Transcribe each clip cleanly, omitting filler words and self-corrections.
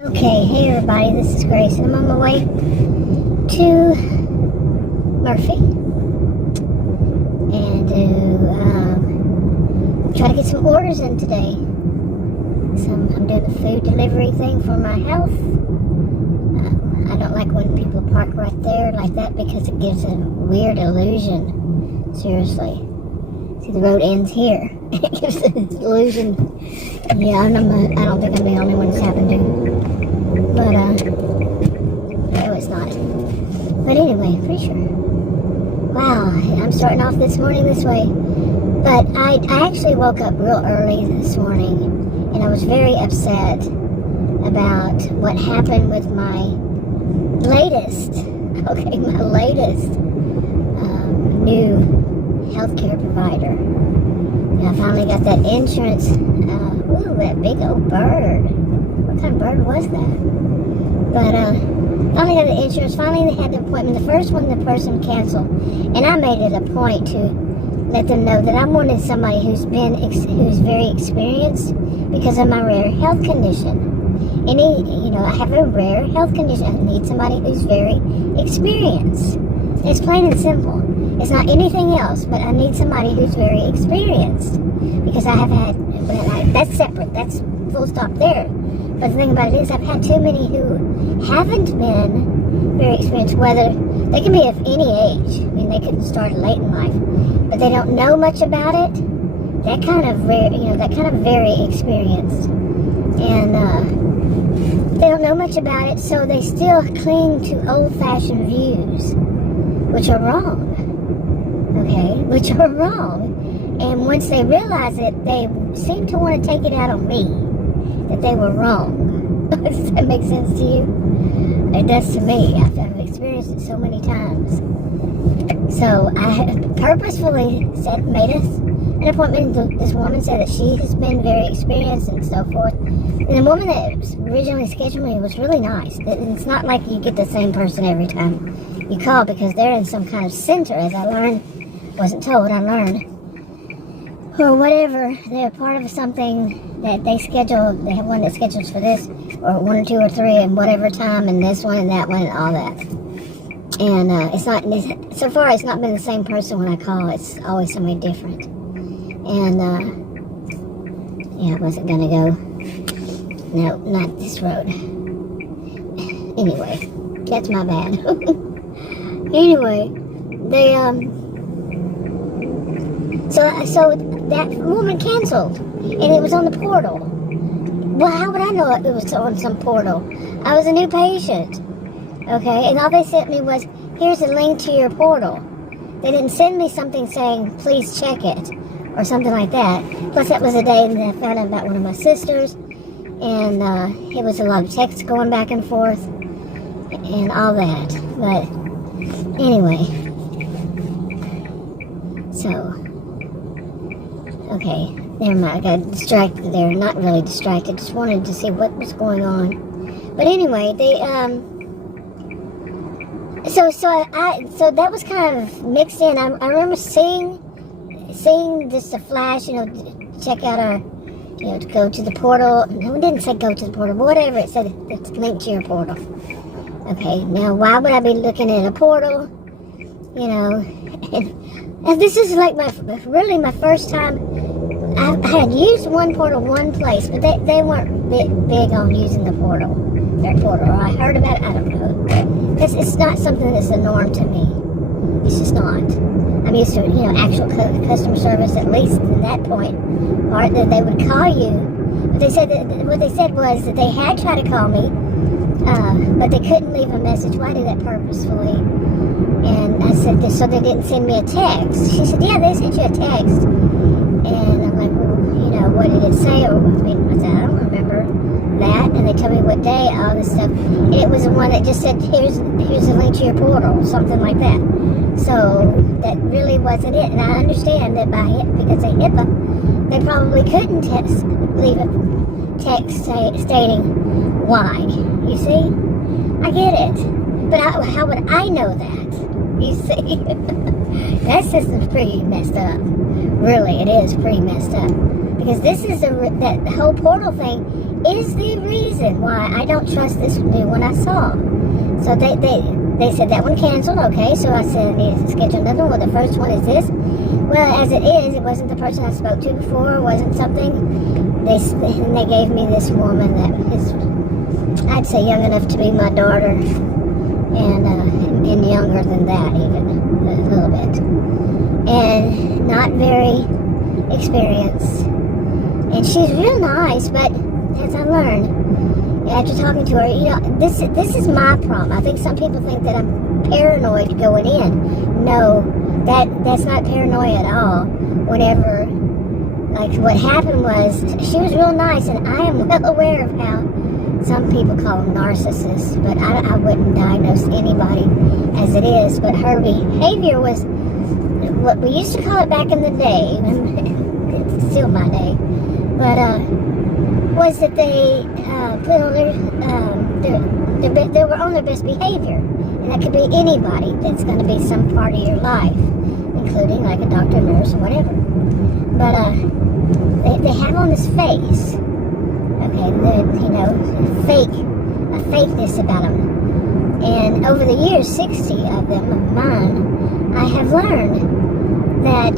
Okay, hey everybody, this is Grace, and I'm on my way to Murphy and try to get some orders in today. I'm doing the food delivery thing for my house. I don't like when people park right there like that because it gives a weird illusion. Seriously. See, the road ends here. It gives an illusion. Yeah, I don't think I'm the only one that's happened to. But, no, it's not. But anyway, pretty sure. Wow, I'm starting off this morning this way. But I actually woke up real early this morning, and I was very upset about what happened with my latest new healthcare provider. And I finally got that insurance. Ooh, that big old bird. What kind of bird was that? But finally got the insurance. Finally they had the appointment. The first one, the person canceled, and I made it a point to let them know that I wanted somebody who's very experienced because of my rare health condition. I have a rare health condition. I need somebody who's very experienced. It's plain and simple. It's not anything else, but I need somebody who's very experienced because I have had. That's separate. That's full stop there. But the thing about it is, I've had too many who haven't been very experienced. Whether they can be of any age. I mean, they could start late in life, but they don't know much about it. That kind of very experienced, and they don't know much about it, so they still cling to old-fashioned views, which are wrong. Okay, which are wrong. And once they realize it, they seem to want to take it out on me. That they were wrong. Does that make sense to you? It does to me. I've experienced it so many times. So I purposefully made an appointment. This woman said that she has been very experienced and so forth. And the woman that originally scheduled me was really nice. It's not like you get the same person every time you call because they're in some kind of center, as I learned. Wasn't told, I learned. Or whatever, they're part of something that they schedule. They have one that schedules for this, or one or two or three, and whatever time, and this one and that one, and all that. And so far it's not been the same person when I call. It's always somebody different. And I wasn't gonna go. No, not this road. Anyway, that's my bad. Anyway, they So that woman canceled, and it was on the portal. Well, how would I know it was on some portal? I was a new patient, okay? And all they sent me was, here's a link to your portal. They didn't send me something saying, please check it, or something like that. Plus, that was a day that I found out about one of my sisters, and it was a lot of texts going back and forth, and all that. But anyway, so... Okay, never mind. I got distracted there. Not really distracted. Just wanted to see what was going on. But anyway, they So that was kind of mixed in. I remember seeing just a flash. Check out our. To go to the portal. No, it didn't say go to the portal. But whatever it said, it's linked to your portal. Okay. Now, why would I be looking at a portal? And this is like my first time. I had used one portal one place, but they weren't big on using their portal. Or I heard about it, I don't know. It's not something that's a norm to me. It's just not. I'm used to, actual customer service, at least at that point, or that they would call you. But what they said was that they had tried to call me, but they couldn't leave a message. Well, I did that purposefully. And I said, so they didn't send me a text. She said, yeah, they sent you a text. And I'm like, well, what did it say? I said, I don't remember that. And they told me what day, all this stuff. And it was the one that just said, here's a link to your portal, something like that. So that really wasn't it. And I understand that because of HIPAA, they probably couldn't leave a text stating why. You see? I get it. But how would I know that? You see? That system's pretty messed up. Really, it is pretty messed up. Because this is that whole portal thing is the reason why I don't trust this new one I saw. So they said that one canceled. Okay, so I said I needed to schedule another one. The first one is this. Well, as it is, it wasn't the person I spoke to before. It wasn't something. They gave me this woman that is, I'd say, young enough to be my daughter, and younger than that even a little bit, and not very experienced. And she's real nice, but as I learned after talking to her, this is my problem. I think some people think that I'm paranoid going in. No, that's not paranoia at all. Whenever, like, what happened was, she was real nice, and I am well aware of how some people call them narcissists, but I wouldn't diagnose anybody as it is. But her behavior was what we used to call it back in the day, and it's still my day, but was that they put on they were on their best behavior, and that could be anybody that's going to be some part of your life, including like a doctor, nurse, or whatever. But they have on this face, okay, a fakeness about them. And over the years, 60 of them, of mine, I have learned that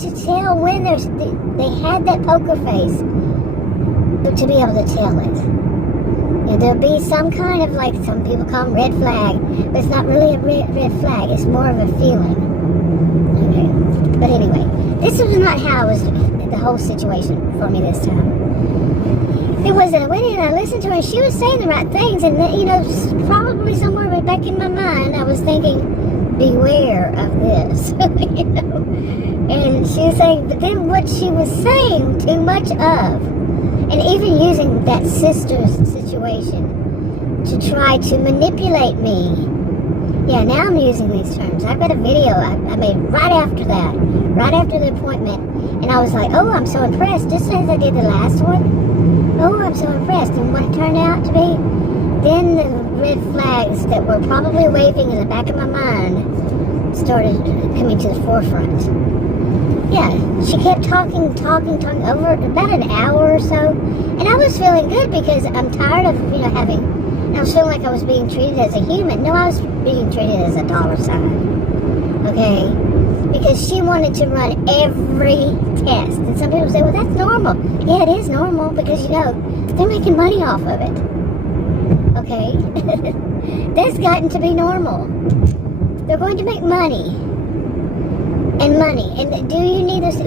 to tell when they had that poker face, to be able to tell it. There'll be some kind of, like, some people call them red flag, but it's not really a red flag. It's more of a feeling. Okay. But anyway, this was not how it was, the whole situation for me this time. It was, I went in and I listened to her, and she was saying the right things, and probably somewhere back in my mind, I was thinking, beware of this, And she was saying, but then what she was saying too much of, and even using that sister's situation to try to manipulate me. Yeah, now I'm using these terms. I've got a video I made right after that, right after the appointment, and I was like, oh, I'm so impressed, just as I did the last one. Oh, I'm so impressed. And what it turned out to be, then the red flags that were probably waving in the back of my mind started coming to the forefront. Yeah, she kept talking over about an hour or so, and I was feeling good because I'm tired of, I was feeling like I was being treated as a human. No, I was being treated as a dollar sign, okay? Because she wanted to run every test, and some people say, well, that's normal. Yeah, it is normal because, they're making money off of it, okay? That's gotten to be normal. They're going to make money. And money. And do you need this?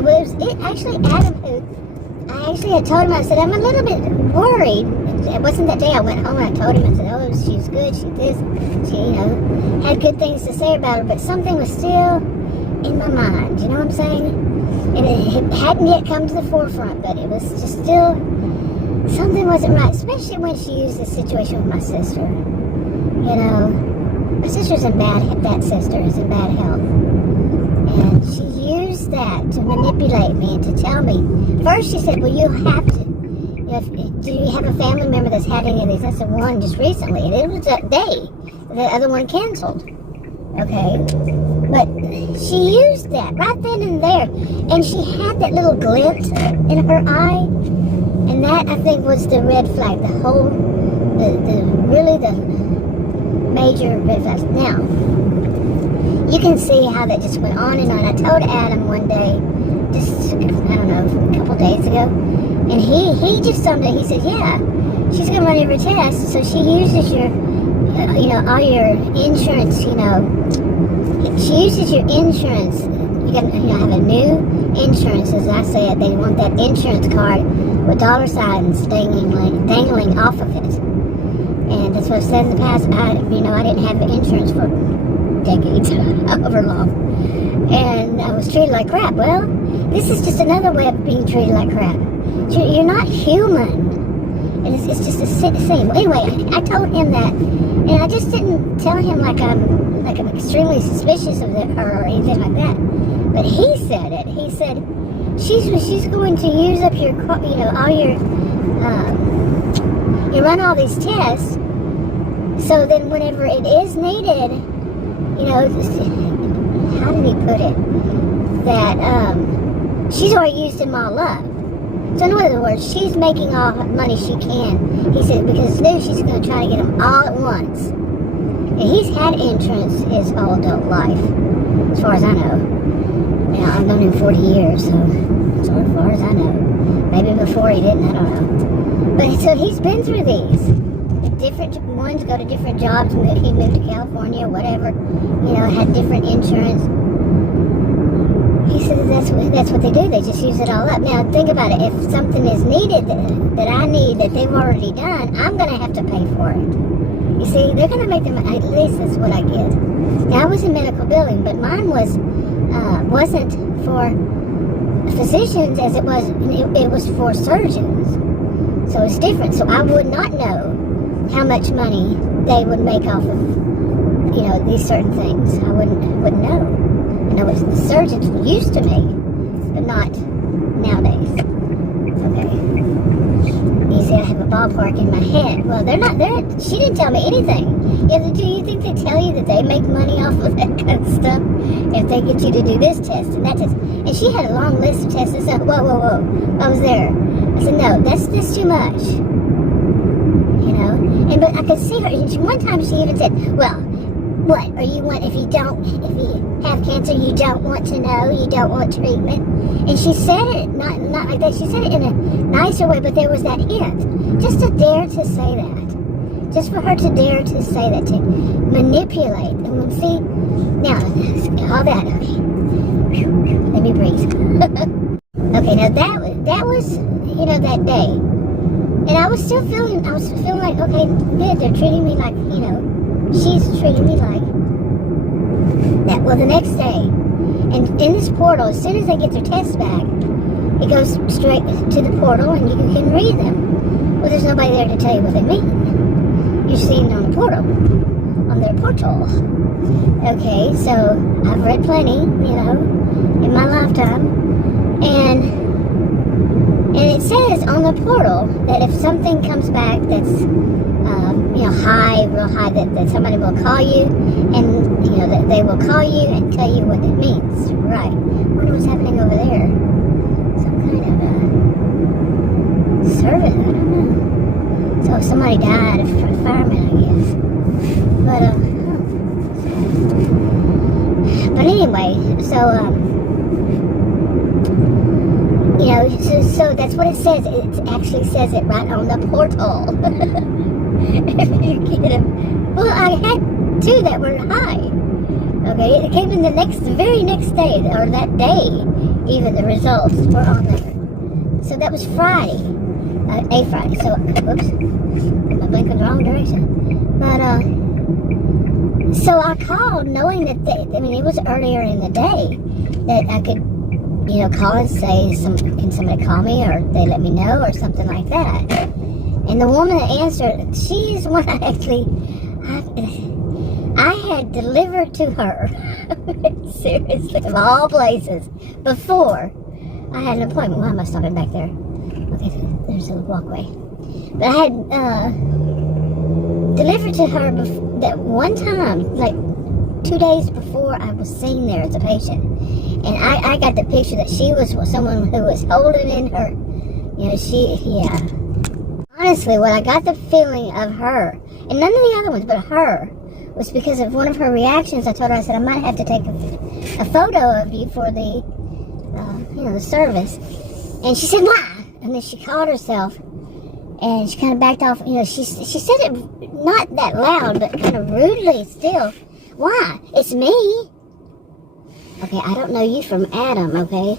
Actually Adam who, I actually had told him, I said, I'm a little bit worried. It wasn't that day I went home and I told him, I said, oh, she's good, she had good things to say about her, but something was still in my mind, you know what I'm saying? And it hadn't yet come to the forefront, but it was just still, something wasn't right, especially when she used the situation with my sister. My sister's in that sister is in bad health. And she used that to manipulate me and to tell me. First she said, well, you have to. Do you have a family member that's had any of these? I said, one just recently. And it was that day. The other one canceled. Okay? But she used that right then and there. And she had that little glint in her eye. And that, I think, was the red flag. Really the major red flags. Now, you can see how that just went on and on. I told Adam one day, just, a couple days ago, and he just told me, he said, yeah, she's going to run every test, so she uses your, all your insurance, she uses your insurance. You got to, have a new insurance, as I said. They want that insurance card with dollar signs dangling off of it. And that's what I've said in the past. I didn't have insurance for decades, however long, and I was treated like crap. Well, this is just another way of being treated like crap. You're not human, and it's just a same. Anyway, I told him that, and I just didn't tell him like I'm extremely suspicious of her or anything like that. But he said it. He said she's going to use up your, all your, you run all these tests, so then whenever it is needed. How did he put it? That she's already used them all up. So in other words, she's making all the money she can. He said because it's new, she's going to try to get them all at once. And he's had insurance his whole adult life, as far as I know. Now, I've known him 40 years, so as far as I know. Maybe before he didn't, I don't know. But so he's been through these. Different ones go to different jobs. He moved to California, whatever. You know, had different insurance. He said that's what they do. They just use it all up. Now, think about it. If something is needed that I need that they've already done, I'm going to have to pay for it. You see, they're going to make them, at least that's what I get. Now, I was in medical billing, but mine wasn't for physicians as it was for surgeons. So it's different. So I would not know how much money they would make off of, you know, these certain things. I wouldn't know. I know what the surgeons used to make, but not nowadays. Okay. You see, I have a ballpark in my head. Well, they're not there. She didn't tell me anything. Do you think they tell you that they make money off of that kind of stuff? If they get you to do this test and that test. And she had a long list of tests and stuff. Whoa. I was there. I said, no, that's too much. You know? But I could see her. One time she even said, well, what? Or you want, if you have cancer, you don't want to know, you don't want treatment. And she said it, not like that. She said it in a nicer way, but there was that hint. Just to dare to say that. Just for her to dare to say that, to manipulate. And see, now, all that, okay. Let me breathe. Okay, now that was, you know, that day. And I was feeling like, okay, good, they're treating me like, you know, she's treating me like that. Well, the next day, and in this portal, as soon as they get their tests back, it goes straight to the portal and you can read them. Well, there's nobody there to tell you what they mean. You're seeing it on the portal, on their portal. Okay, so I've read plenty, you know, in my lifetime, and it says on the portal that if something comes back that's, you know, real high, that somebody will call you, and, you know, that they will call you and tell you what it means. Right. I wonder what's happening over there. Some kind of a service, I don't know. So if somebody died, a fireman, I guess. But anyway, so, you know, so that's what it says. It actually says it right on the portal. If you get them. Well, I had two that were high. Okay, it came in the very next day, or that day, even the results were on there. So that was Friday, a Friday. So, oops, I blinked in the wrong direction. But so I called, knowing that it was earlier in the day that I could, you know, call and say, can somebody call me, or they let me know, or something like that. And the woman that answered, she's one I had delivered to her, seriously, of all places, before I had an appointment. Why am I stopping back there? Okay, there's a walkway. But I had delivered to her that one time, like 2 days before I was seen there as a patient. And I got the picture that she was someone who was holding in her, you know, honestly, what I got the feeling of her, and none of the other ones, but her, was because of one of her reactions. I told her, I said, I might have to take a photo of you for the, you know, the service. And she said, why? And then she called herself, and she kind of backed off. You know, she said it not that loud, but kind of rudely still. Why? It's me. Okay, I don't know you from Adam, okay?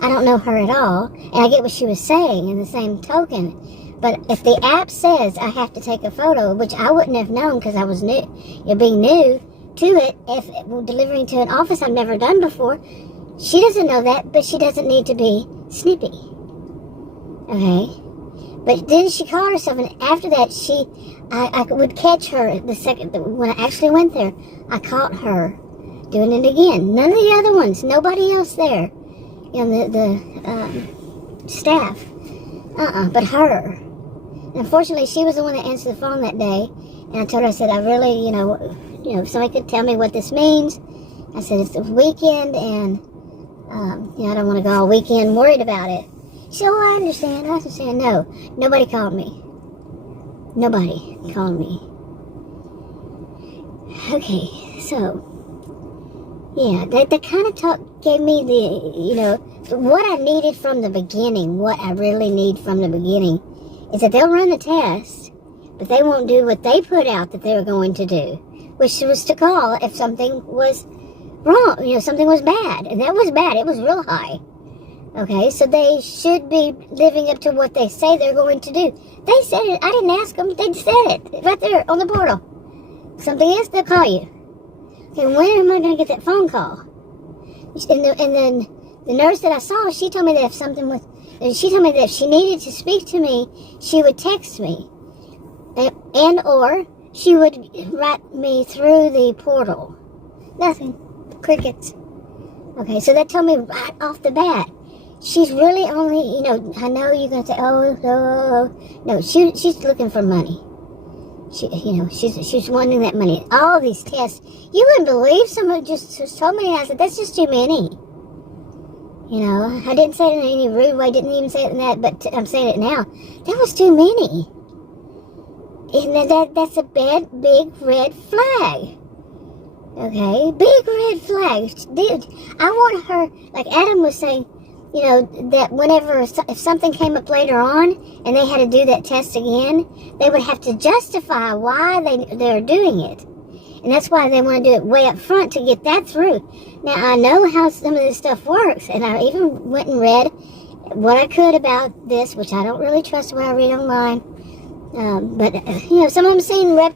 I don't know her at all. And I get what she was saying in the same token. But if the app says I have to take a photo, which I wouldn't have known because I was new, being new to it, if delivering to an office I've never done before, she doesn't know that, but she doesn't need to be snippy. Okay? But then she called herself, and after that, I would catch her the second, when I actually went there, I caught her doing it again. None of the other ones, nobody else there. You know, the staff. But her. And unfortunately, she was the one that answered the phone that day. And I told her, I said, I really, you know, if somebody could tell me what this means. I said, it's the weekend, and, you know, I don't want to go all weekend worried about it. She said, oh, I understand. No, nobody called me. Nobody called me. Okay, so, yeah, that kind of talk gave me what I needed from the beginning, what I really need from the beginning, is that they'll run the test, but they won't do what they put out that they were going to do, which was to call if something was wrong, something was bad, and that was bad. It was real high. Okay, so they should be living up to what they say they're going to do. They said it. I didn't ask them. They said it right there on the portal. Something else, they'll call you. Okay, when am I going to get that phone call? And then the nurse that I saw, she told me that if she needed to speak to me, she would text me, or she would write me through the portal. Nothing. Crickets. Okay, so that told me right off the bat. She's really only, I know you're going to say, no, she's looking for money. She's wanting that money. All these tests, you wouldn't believe someone just told me, I said, that's just too many. I didn't say it in any rude way, didn't even say it in that, but I'm saying it now. That was too many. And that's a big red flag. Okay, big red flag. Dude, I want her, like Adam was saying, that if something came up later on and they had to do that test again, they would have to justify why they're doing it. And that's why they want to do it way up front to get that through. Now, I know how some of this stuff works, and I even went and read what I could about this, which I don't really trust what I read online. But some of them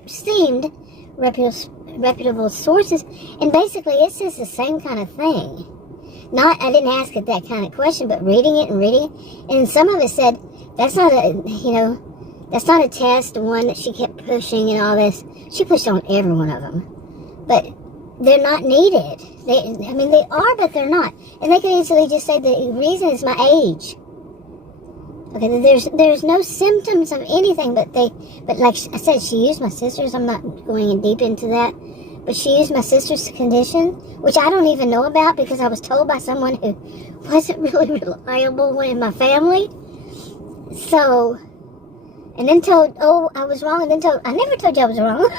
seemed reputable sources, and basically it says the same kind of thing. I didn't ask it that kind of question, but reading it, and some of it said, that's not a test, one that she kept pushing and all this. She pushed on every one of them. But they're not needed. They are, but they're not. And they could easily just say the reason is my age. Okay, there's no symptoms of anything, but like I said, she used my sister's. I'm not going in deep into that. But she used my sister's condition, which I don't even know about because I was told by someone who wasn't really reliable in my family. So, and then told, I was wrong, and then told, I never told you I was wrong.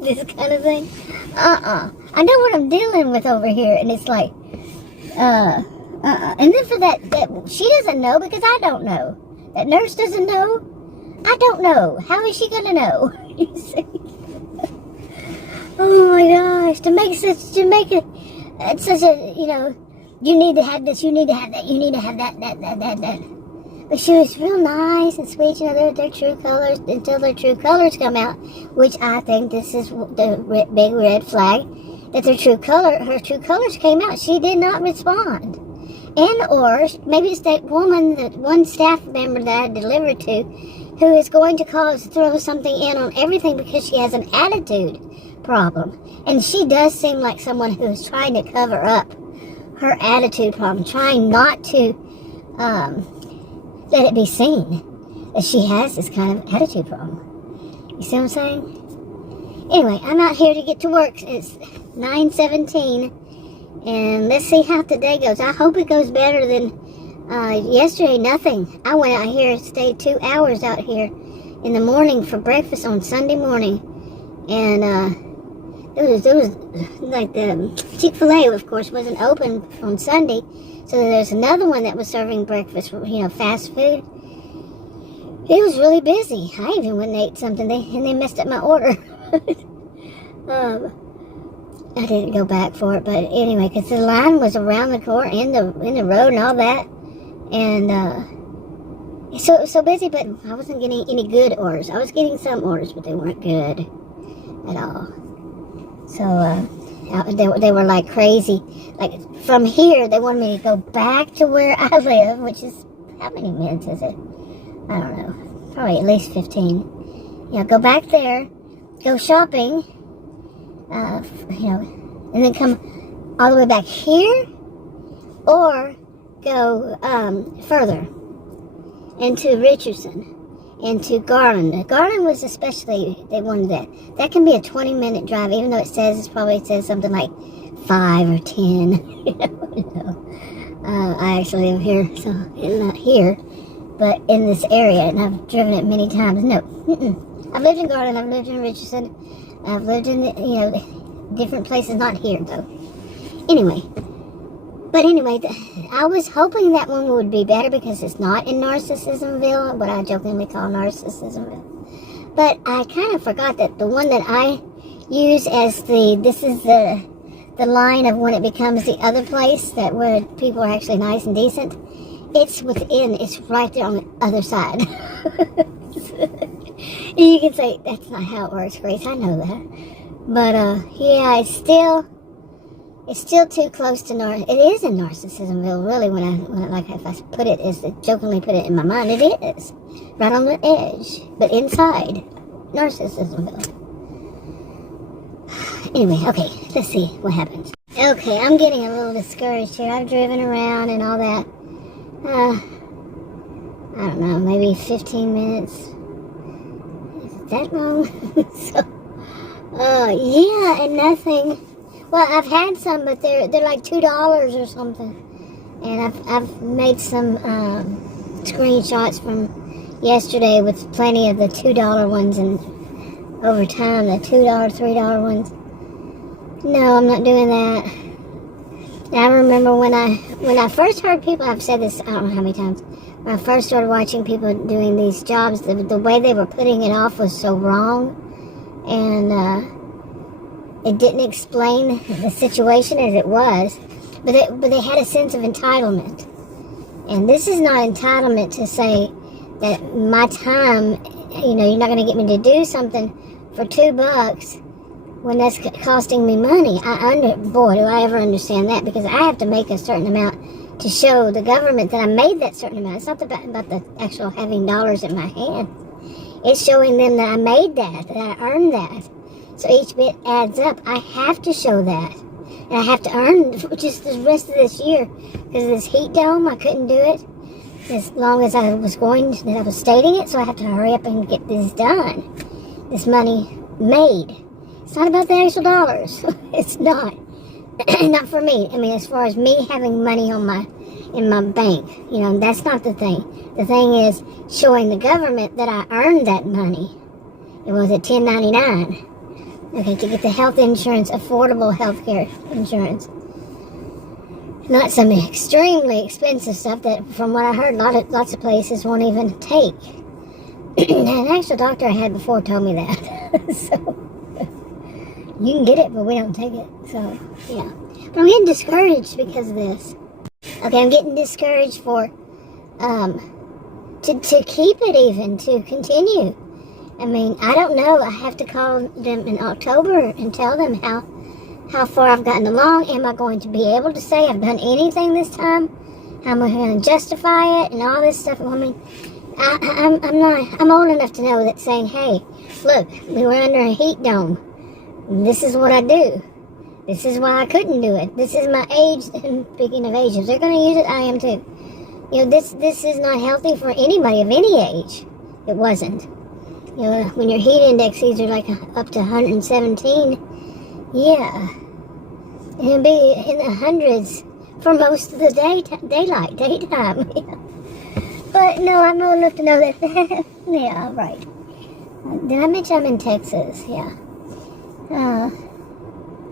This kind of thing. I know what I'm dealing with over here, and it's like, and then for that she doesn't know because I don't know. That nurse doesn't know. I don't know. How is she going to know? You see? Oh my gosh, to make it such a, you need to have this, you need to have that, you need to have that. But she was real nice and sweet, their true colors, until their true colors come out, which I think this is the big red flag, that her true colors came out. She did not respond. Or maybe it's that woman, that one staff member that I delivered to, who is going to throw something in on everything because she has an attitude problem. And she does seem like someone who is trying to cover up her attitude problem, trying not to let it be seen that she has this kind of attitude problem. You see what I'm saying? Anyway, I'm out here to get to work. It's 9:17, and let's see how today goes. I hope it goes better than yesterday. Nothing. I went out here, stayed 2 hours out here in the morning for breakfast on Sunday morning, and it was like the Chick-fil-A, of course, wasn't open on Sunday, so there's another one that was serving breakfast, fast food. It was really busy. I even went and ate something, and they messed up my order. I didn't go back for it, but anyway, because the line was around the corner, in the road and all that, and so busy, but I wasn't getting any good orders. I was getting some orders, but they weren't good at all. So they were like crazy. Like from here, they wanted me to go back to where I live, which is, how many minutes is it? I don't know, probably at least 15. Go back there, go shopping, and then come all the way back here, or go further into Richardson, into Garland. Garland was especially, they wanted that. That can be a 20-minute drive, even though it says something like 5 or 10. I actually live here, so it's not here. but in this area, and I've driven it many times. No, I've lived in Garland, I've lived in Richardson, I've lived in, different places, not here, though. Anyway, I was hoping that one would be better because it's not in Narcissismville, what I jokingly call Narcissismville. But I kind of forgot that the one that I use as this is the line of when it becomes the other place, that where people are actually nice and decent, it's right there on the other side. You can say, that's not how it works, Grace, I know that. But, yeah, it's still too close to it is in Narcissismville, really, if I put it, jokingly put it in my mind, it is. Right on the edge, but inside Narcissismville. Anyway, okay, let's see what happens. Okay, I'm getting a little discouraged here. I've driven around and all that. I don't know, maybe 15 minutes. Is that wrong? Yeah, and nothing. Well, I've had some, but they're like $2 or something. And I've made some screenshots from yesterday with plenty of the $2 ones, and over time the $2, $3 ones. No, I'm not doing that. And I remember when I first heard people, I've said this I don't know how many times, when I first started watching people doing these jobs, the way they were putting it off was so wrong, and it didn't explain the situation as it was, but they had a sense of entitlement. And this is not entitlement to say that my time, you're not going to get me to do something for $2 when that's costing me money. Boy, do I ever understand that, because I have to make a certain amount to show the government that I made that certain amount. It's not about the actual having dollars in my hand. It's showing them that I made that I earned that. So each bit adds up. I have to show that. And I have to earn just the rest of this year. Because of this heat dome, I couldn't do it as long as I was stating it. So I have to hurry up and get this done. This money made. It's not about the actual dollars. It's not. Not for me. I mean, as far as me having money in my bank, that's not the thing. The thing is showing the government that I earned that money. It was at $10.99. Okay, to get the health insurance, affordable health care insurance. Not some extremely expensive stuff that, from what I heard, lots of places won't even take. An actual doctor I had before told me that. So, you can get it, but we don't take it. So, yeah. But I'm getting discouraged because of this. Okay, I'm getting discouraged for, to keep it even, to continue. I mean, I don't know. I have to call them in October and tell them how far I've gotten along. Am I going to be able to say I've done anything this time? How am I going to justify it and all this stuff? I mean, I'm old enough to know that saying, hey, look, we were under a heat dome. This is what I do. This is why I couldn't do it. This is my age. And speaking of ages, they're going to use it. I am too. This is not healthy for anybody of any age. It wasn't. When your heat indexes are like up to 117, yeah, it'll be in the hundreds for most of the daytime. Yeah. But no, I'm old enough to know that. Yeah, right. Did I mention I'm in Texas? Yeah.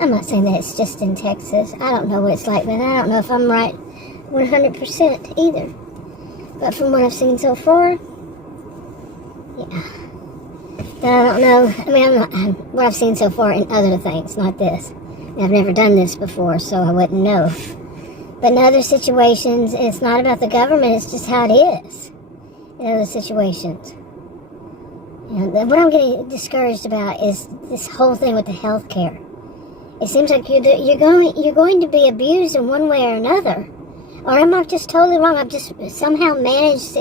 I'm not saying that it's just in Texas. I don't know what it's like, but I don't know if I'm right 100% either. But from what I've seen so far, yeah. But I don't know. I mean, what I've seen so far in other things, not this. I've never done this before, so I wouldn't know. But in other situations, it's not about the government, it's just how it is in other situations. What I'm getting discouraged about is this whole thing with the health care. It seems like you're going to be abused in one way or another. Or am I just totally wrong? I've just somehow managed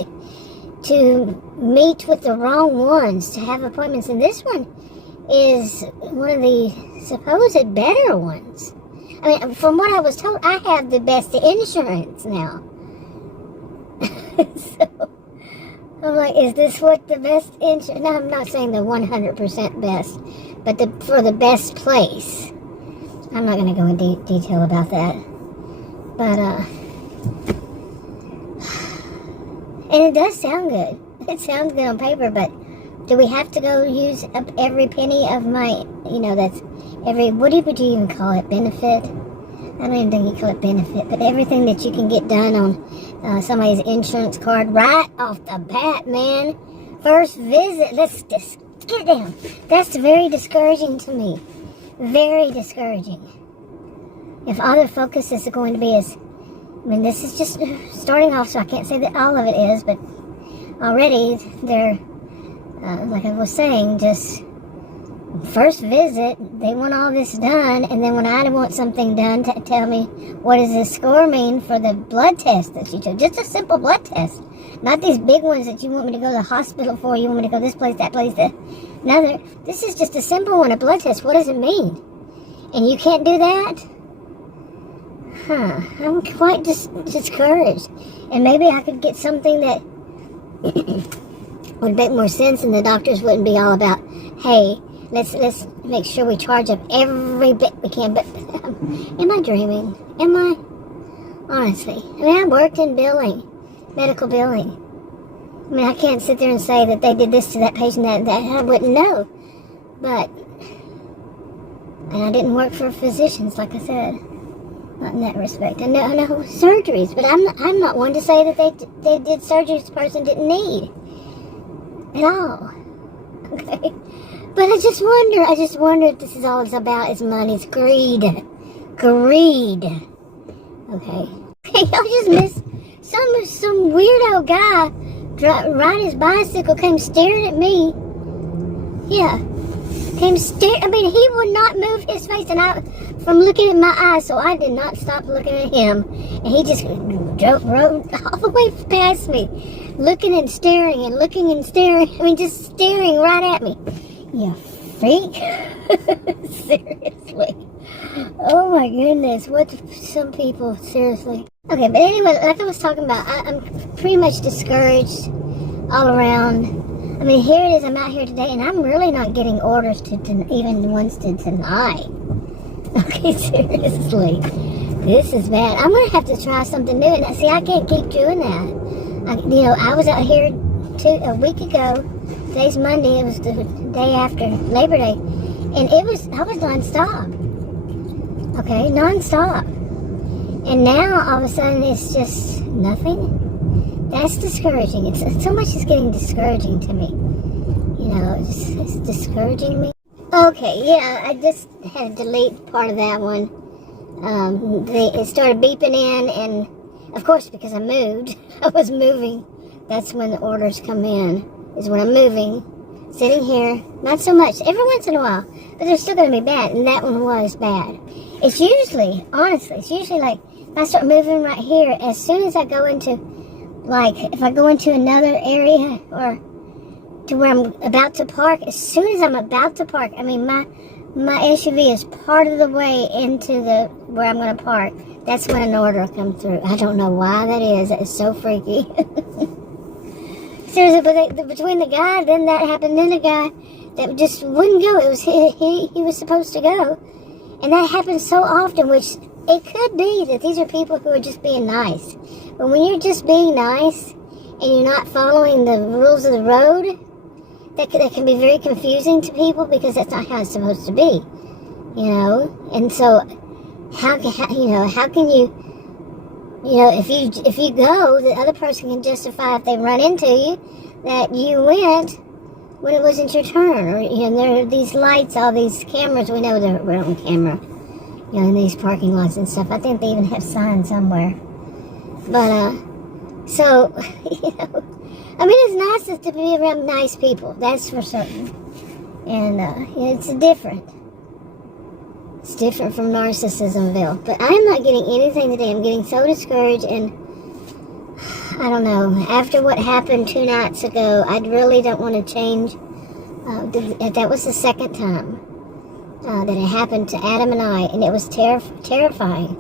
to meet with the wrong ones to have appointments, and this one is one of the supposed better ones. I mean, from what I was told, I have the best insurance now. So I'm like, is this what the best insurance? No, I'm not saying the 100% best, but for the best place. I'm not going to go in detail about that, but And it does sound good. It sounds good on paper, but do we have to go use up every penny of my, that's every, what would you even call it, benefit? I don't even think you call it benefit, but everything that you can get done on somebody's insurance card right off the bat, man. First visit, let's just get it down. That's very discouraging to me. Very discouraging. If all their focus is going to be this is just starting off, so I can't say that all of it is, but already they're, like I was saying, just first visit, they want all this done, and then when I want something done, tell me, what does this score mean for the blood test that you took? Just a simple blood test. Not these big ones that you want me to go to the hospital for, you want me to go this place, that place, that. Another. This is just a simple one, a blood test. What does it mean? And you can't do that? I'm quite discouraged. And maybe I could get something that would make more sense, and the doctors wouldn't be all about, hey, let's make sure we charge up every bit we can. But am I dreaming? Am I? Honestly. I worked in billing, medical billing. I can't sit there and say that they did this to that patient, that I wouldn't know. But, and I didn't work for physicians, like I said. Not in that respect. I know surgeries, but I'm not one to say that they did surgeries the person didn't need at all. Okay, but I just wonder if this is all it's about is money. It's greed. Okay. Y'all just missed some weirdo guy riding his bicycle came staring at me. Yeah. Came staring. He would not move his face, from looking at my eyes, so I did not stop looking at him. And he just rode all the way past me, looking and staring and looking and staring. Just staring right at me. You freak. Seriously. Oh my goodness. What some people, seriously. Okay, but anyway, like I was talking about, I'm pretty much discouraged all around. Here it is, I'm out here today, and I'm really not getting orders to even ones to deny. Okay, seriously. This is bad. I'm going to have to try something new. And see, I can't keep doing that. I was out here a week ago. Today's Monday. It was the day after Labor Day. And I was nonstop. Okay, nonstop. And now, all of a sudden, it's just nothing. That's discouraging. It's so much is getting discouraging to me. It's discouraging me. Okay, yeah, I just had to delete part of that one. It started beeping in, and of course, because I moved, I was moving. That's when the orders come in, is when I'm moving. Sitting here, not so much, every once in a while, but they're still going to be bad, and that one was bad. It's usually, honestly, like, if I start moving right here, as soon as I go into, if I go into another area, or to where I'm about to park, as soon as I'm about to park, my SUV is part of the way into where I'm going to park. That's when an order will come through. I don't know why that is. That is so freaky. Seriously, but between the guy, then that happened, then the guy that just wouldn't go. It was he was supposed to go, and that happens so often. Which it could be that these are people who are just being nice. But when you're just being nice and you're not following the rules of the road, that can be very confusing to people, because that's not how it's supposed to be, And so, how can you, if you go, the other person can justify, if they run into you, that you went when it wasn't your turn, or there are these lights, all they's cameras. We know we're on camera, in these parking lots and stuff. I think they even have signs somewhere. But so it's nice to be around nice people, that's for certain. And it's different. It's different from Narcissismville. But I'm not getting anything today. I'm getting so discouraged, and I don't know. After what happened 2 nights ago, I really don't want to change. That was the second time that it happened to Adam and I, and it was terrifying.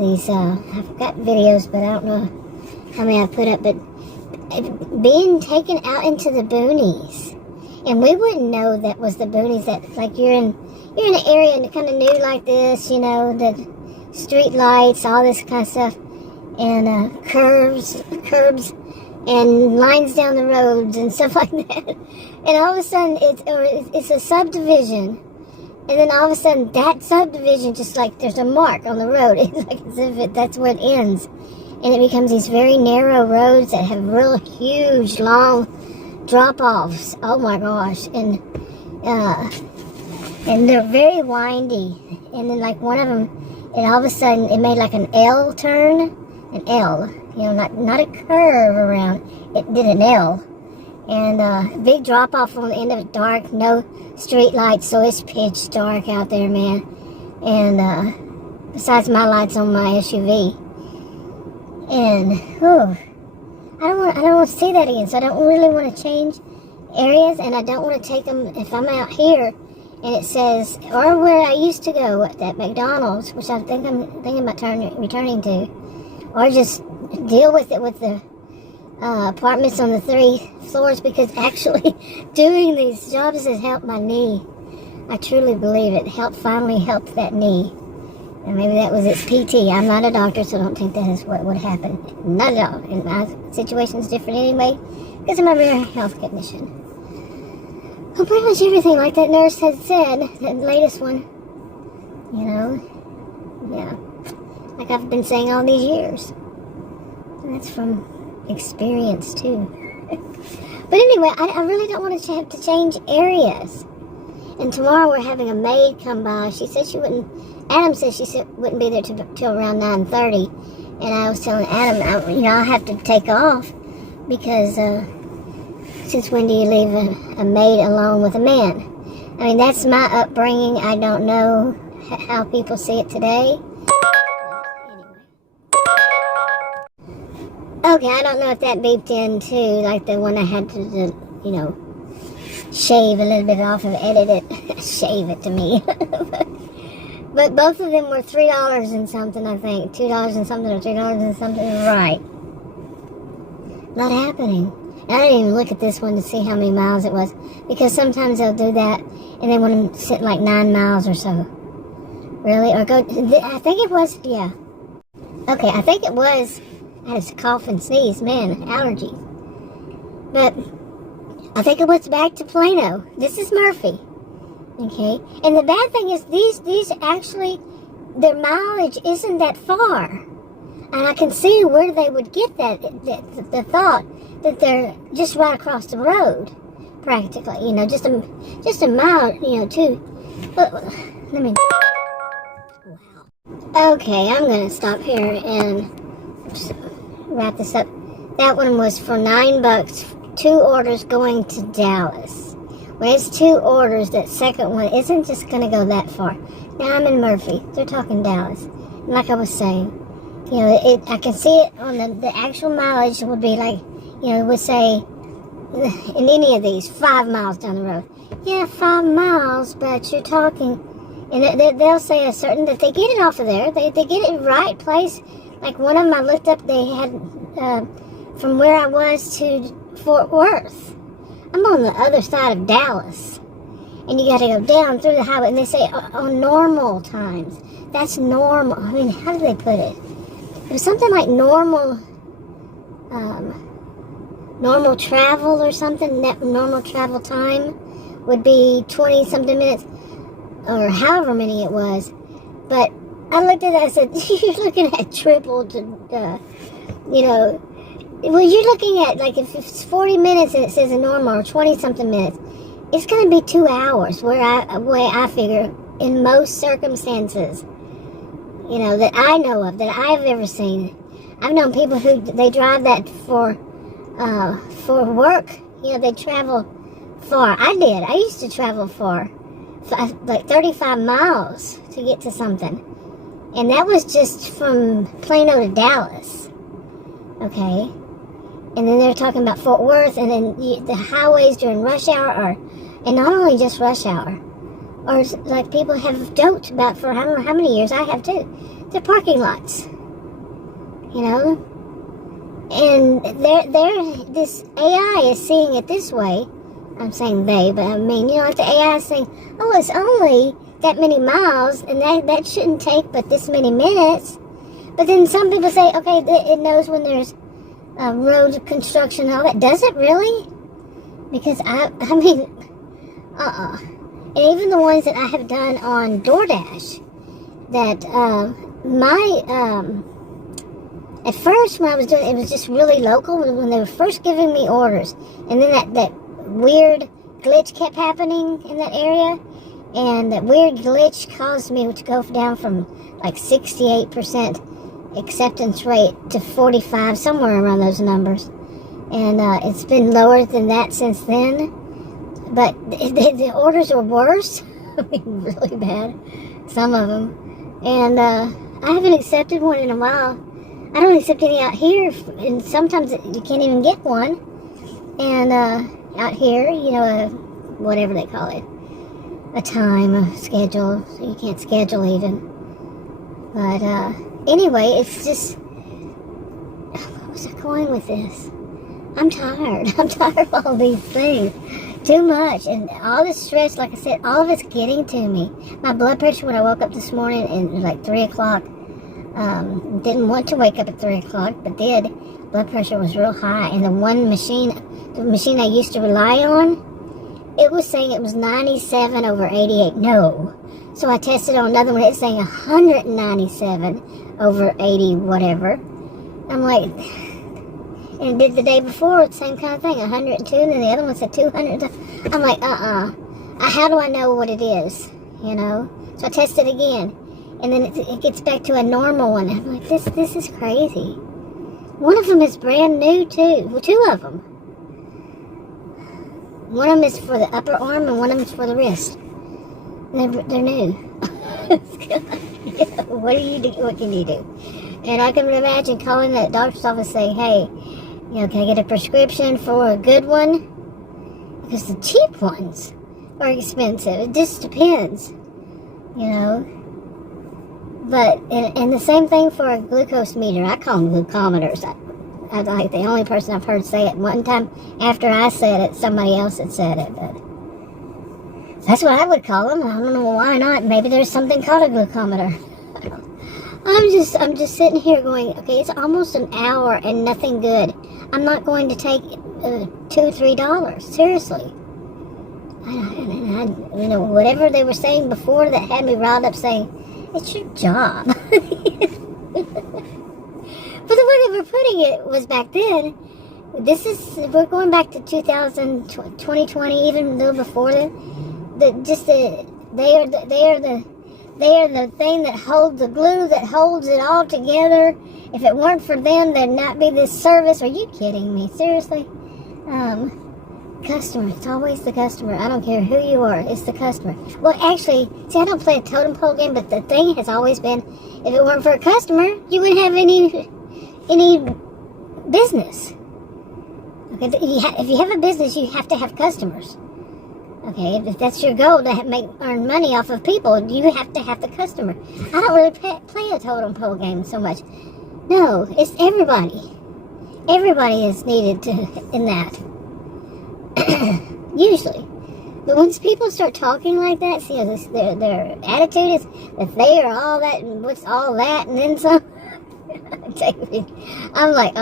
These, I've got videos, but I don't know how many I put up, but being taken out into the boonies, and we wouldn't know that was the boonies. That, like, you're in an area and kind of new like this, the street lights, all this kind of stuff, and curbs, and lines down the roads and stuff like that. And all of a sudden, it's a subdivision. And then all of a sudden, that subdivision, just like there's a mark on the road. It's like as if that's where it ends. And it becomes these very narrow roads that have real huge, long drop-offs. Oh my gosh. And they're very windy. And then like one of them, and all of a sudden, it made like an L turn. An L. You know, not a curve around. It did an L. And big drop off on the end of it, dark, no street lights, so it's pitch dark out there, man. And besides my lights on my SUV. And I don't want to see that again. So I don't really want to change areas, and I don't want to take them if I'm out here and it says, or where I used to go at that McDonald's, which I'm thinking about returning to, or just deal with it with the apartments on the 3 floors, because actually doing these jobs has helped my knee. I truly believe it finally helped that knee. And maybe that was its PT. I'm not a doctor, so don't think that is what would happen. Not at all. And my situation's different anyway, because of my rare health condition. Well, pretty much everything like that nurse had said, that latest one, you know, yeah, like I've been saying all these years. And that's from experience too. But anyway, I really don't want to have to change areas. And tomorrow we're having a maid come by. She said she wouldn't. Adam said she wouldn't be there till around 9:30. And I was telling Adam, I'll have to take off because since when do you leave a maid alone with a man? I mean, that's my upbringing. I don't know how people see it today. Okay, I don't know if that beeped in too, like the one I had to, shave a little bit off and edit it. Shave it to me. But both of them were $3 and something, I think. $2 and something or $3 and something. Right. Not happening. And I didn't even look at this one to see how many miles it was. Because sometimes they'll do that and they want to sit like 9 miles or so. Really? Or go, I think it was, yeah. Okay, I think it was, I had to cough and sneeze, man, allergies. But I think it was back to Plano. This is Murphy. Okay? And the bad thing is these actually, their mileage isn't that far. And I can see where they would get the thought that they're just right across the road, practically. Just a mile, too. But let me. Wow. Okay, I'm gonna stop here and wrap this up. That one was for $9. 2 orders going to Dallas. When it's 2 orders, that second one isn't just gonna go that far. Now I'm in Murphy. They're talking Dallas. And like I was saying, I can see it on the actual mileage would be like, would say in any of these 5 miles down the road. Yeah, 5 miles, but you're talking, and they'll say a certain that they get it off of there. They get it right place. Like one of them I looked up, they had from where I was to Fort Worth. I'm on the other side of Dallas, and you got to go down through the highway. And they say on normal times. That's normal. I mean, how do they put it? It was something like normal travel or something. That normal travel time would be 20-something minutes, or however many it was. But I looked at it, I said, you're looking at triple to, well, you're looking at, like, if it's 40 minutes and it says a normal, or 20-something minutes, it's going to be 2 hours, way I figure, in most circumstances, that I know of, that I've ever seen. I've known people who, they drive that for work. They travel far. I did. I used to travel far, like 35 miles to get to something. And that was just from Plano to Dallas. Okay? And then they're talking about Fort Worth, and then the highways during rush hour and not only just rush hour, or like people have joked about for I don't know how many years, I have too, the parking lots. And this AI is seeing it this way. I'm saying they, but I mean, like the AI is saying, oh, it's only that many miles, and that shouldn't take but this many minutes. But then some people say, okay, it knows when there's road construction and all that. Does it really? Because I mean, and even the ones that I have done on DoorDash, that at first when I was doing it, was just really local when they were first giving me orders, and then that weird glitch kept happening in that area, and that weird glitch caused me to go down from like 68% acceptance rate to 45, somewhere around those numbers, and it's been lower than that since then. But the orders were worse. I mean, really bad, some of them. And I haven't accepted one in a while. I don't accept any out here, and sometimes you can't even get one. And out here, whatever they call it, a time, a schedule, so you can't schedule even. But anyway, it's just, where was I going with this? I'm tired. I'm tired of all these things. Too much, and all this stress, like I said, all of it's getting to me. My blood pressure when I woke up this morning, and it was like 3 o'clock, didn't want to wake up at 3 o'clock, but did. Blood pressure was real high, and the machine I used to rely on, it was saying it was 97 over 88. No. So I tested on another one, it's saying 197 over 80 whatever. I'm like, and did the day before, the same kind of thing, 102, and then the other one said 200. I'm like, how do I know what it is, So I tested again, and then it gets back to a normal one. I'm like, this is crazy. One of them is brand new, too. Well, two of them. One of them is for the upper arm, and one of them is for the wrist. They're new. What do you do? What can you do? And I can imagine calling that doctor's office saying, hey, can I get a prescription for a good one? Because the cheap ones are expensive. It just depends, But, and the same thing for a glucose meter. I call them glucometers. I like the only person I've heard say it. One time after I said it, somebody else had said it. But that's what I would call them. I don't know why not. Maybe there's something called a glucometer. I'm just sitting here going, okay, it's almost an hour and nothing good. I'm not going to take $2-3. Seriously. Whatever they were saying before that had me riled up, saying, it's your job. But the way they were putting it was back then. We're going back to 2020, even a little before then. They are the thing that holds the glue, that holds it all together. If it weren't for them, there'd not be this service. Are you kidding me? Seriously? Customer. It's always the customer. I don't care who you are. It's the customer. Well, actually, see, I don't play a totem pole game, but the thing has always been, if it weren't for a customer, you wouldn't have any business. Okay, if you have a business, you have to have customers. Okay, if that's your goal, to earn money off of people, you have to have the customer. I don't really play a totem pole game so much. No, it's everybody. Everybody is needed in that. Usually. But once people start talking like that, see, their attitude is that they are all that, and what's all that, and then some. I'm like,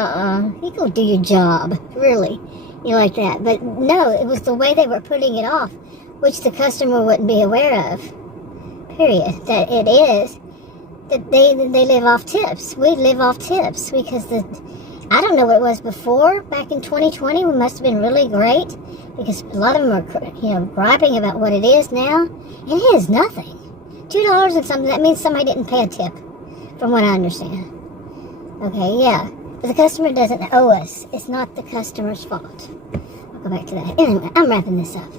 you go do your job. Really. Like that. But no, it was the way they were putting it off, which the customer wouldn't be aware of. Period. That it is that they live off tips. We live off tips because I don't know what it was before. Back in 2020, we must have been really great because a lot of them are griping about what it is now, and it is nothing. $2 and something. That means somebody didn't pay a tip, from what I understand. Okay, yeah. But the customer doesn't owe us. It's not the customer's fault. I'll go back to that. Anyway, I'm wrapping this up.